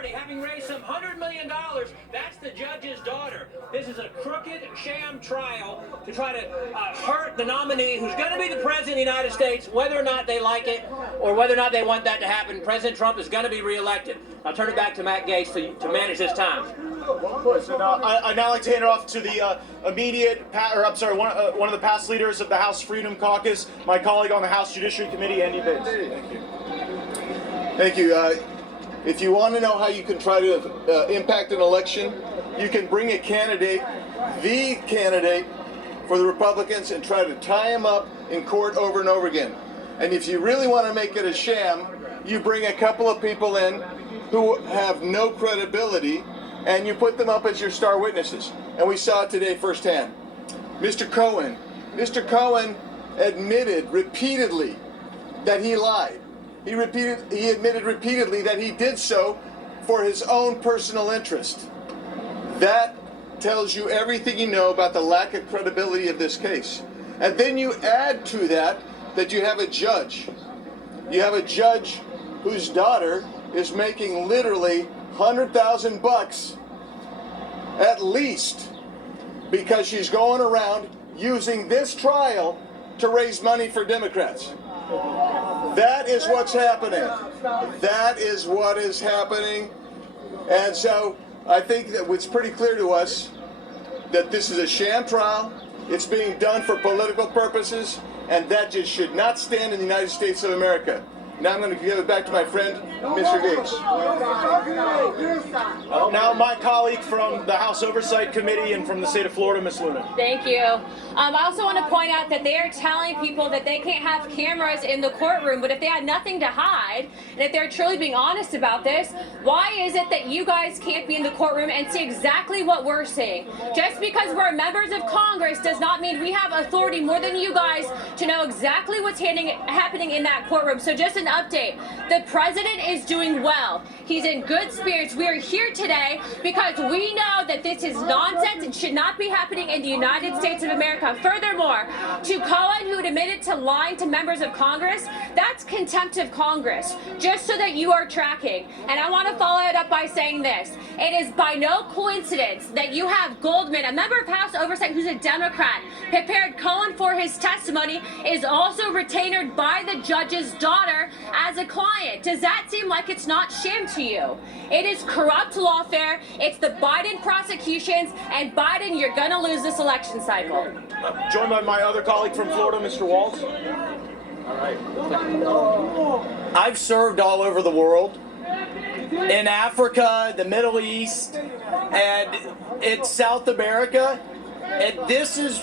party, having raised some $100 million. That's the judge's daughter. This is a crooked sham trial to try to hurt the nominee who's going to be the president of the United States, whether or not they like it or whether or not they want that to happen. President Trump is going to be reelected. I'll turn it back to Matt Gaetz to manage his time. So now, I'd now like to hand it off to the one of the past leaders of the House Freedom Caucus, my colleague on the House Judiciary Committee, Andy Biggs. Thank you. Thank you. If you want to know how you can try to impact an election, you can bring a candidate, the candidate for the Republicans, and try to tie him up in court over and over again. And if you really want to make it a sham, you bring a couple of people in who have no credibility, and you put them up as your star witnesses. And we saw it today firsthand. Mr. Cohen admitted repeatedly that he lied. He admitted repeatedly that he did so for his own personal interest. That tells you everything you know about the lack of credibility of this case. And then you add to that you have a judge. You have a judge whose daughter is making literally $100,000 at least because she's going around using this trial to raise money for Democrats. That is what's happening. That is what is happening. And so I think that it's pretty clear to us that this is a sham trial. It's being done for political purposes, and that just should not stand in the United States of America. Now I'm going to give it back to my friend, Mr. Gaetz. Now my colleague from the House Oversight Committee and from the state of Florida, Ms. Luna. Thank you. I also want to point out that they are telling people that they can't have cameras in the courtroom, but if they had nothing to hide, and if they're truly being honest about this, why is it that you guys can't be in the courtroom and see exactly what we're seeing? Just because we're members of Congress does not mean we have authority more than you guys to know exactly what's happening in that courtroom. So just an update. The president is doing well. He's in good spirits. We are here today because we know that this is nonsense and should not be happening in the United States of America. Furthermore, to Cohen, who admitted to lying to members of Congress, that's contempt of Congress, just so that you are tracking. And I want to follow it up by saying this. It is by no coincidence that you have Goldman, a member of House Oversight who's a Democrat, prepared Cohen for his testimony, is also retained by the judge's daughter as a client. Does that seem like it's not sham to you? It is corrupt lawfare. It's the Biden prosecutions, and Biden, you're going to lose this election cycle. Joined by my other colleague from Florida, Mr. Walz. All right. I've served all over the world, in Africa, the Middle East, and in South America, and this is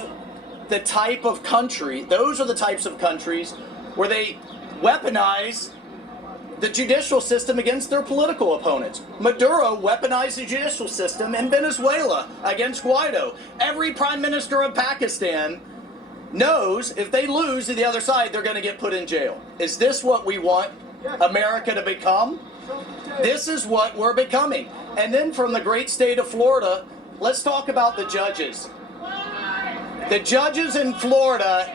the type of country, those are the types of countries where they weaponize the judicial system against their political opponents. Maduro weaponized the judicial system in Venezuela against Guaido. Every prime minister of Pakistan knows if they lose to the other side, they're going to get put in jail. Is this what we want America to become? This is what we're becoming. And then from the great state of Florida, let's talk about the judges. The judges in Florida,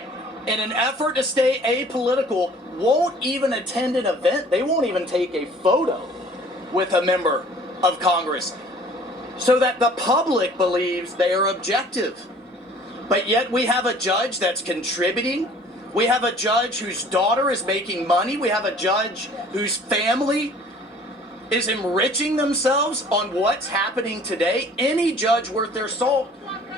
in an effort to stay apolitical, won't even attend an event. They won't even take a photo with a member of Congress so that the public believes they are objective. But yet we have a judge that's contributing. We have a judge whose daughter is making money. We have a judge whose family is enriching themselves on what's happening today. Any judge worth their salt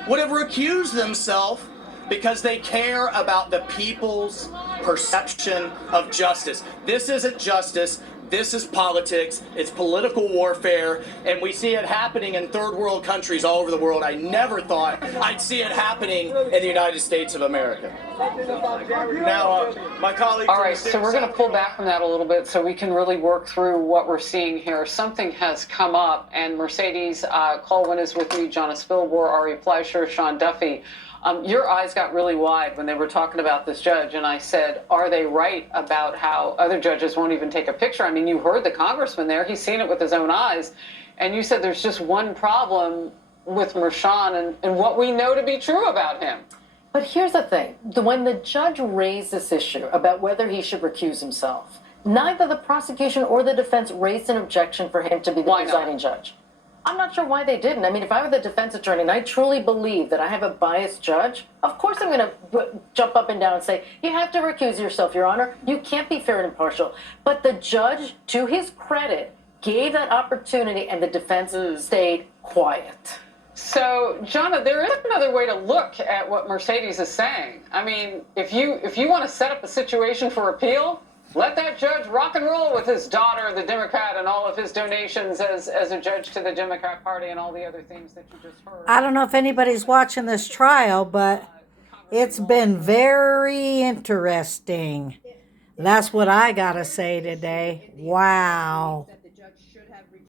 would have recused themselves because they care about the people's perception of justice. This isn't justice. This is politics. It's political warfare, and we see it happening in third world countries all over the world. I never thought I'd see it happening in the United States of America. Now, my colleague... All right, so we're going to pull back from that a little bit so we can really work through what we're seeing here. Something has come up, and Mercedes Colwin is with me, Jonna Spilbor, Ari Fleischer, Sean Duffy. Your eyes got really wide when they were talking about this judge, and I said, are they right about how other judges won't even take a picture? I mean, you heard the congressman there. He's seen it with his own eyes. And you said there's just one problem with Merchan and what we know to be true about him. But here's the thing. When the judge raised this issue about whether he should recuse himself, Neither the prosecution or the defense raised an objection for him to be the Why not? presiding judge. I'm not sure why they didn't. I mean, if I were the defense attorney and I truly believe that I have a biased judge, of course I'm going to jump up and down and say, you have to recuse yourself, Your Honor. You can't be fair and impartial. But the judge, to his credit, gave that opportunity and the defense stayed quiet. So, Jonna, there is another way to look at what Mercedes is saying. I mean, if you want to set up a situation for appeal, let that judge rock and roll with his daughter, the Democrat, and all of his donations as a judge to the Democrat Party and all the other things that you just heard. I don't know if anybody's watching this trial, but it's been very interesting. That's what I gotta say today. Wow.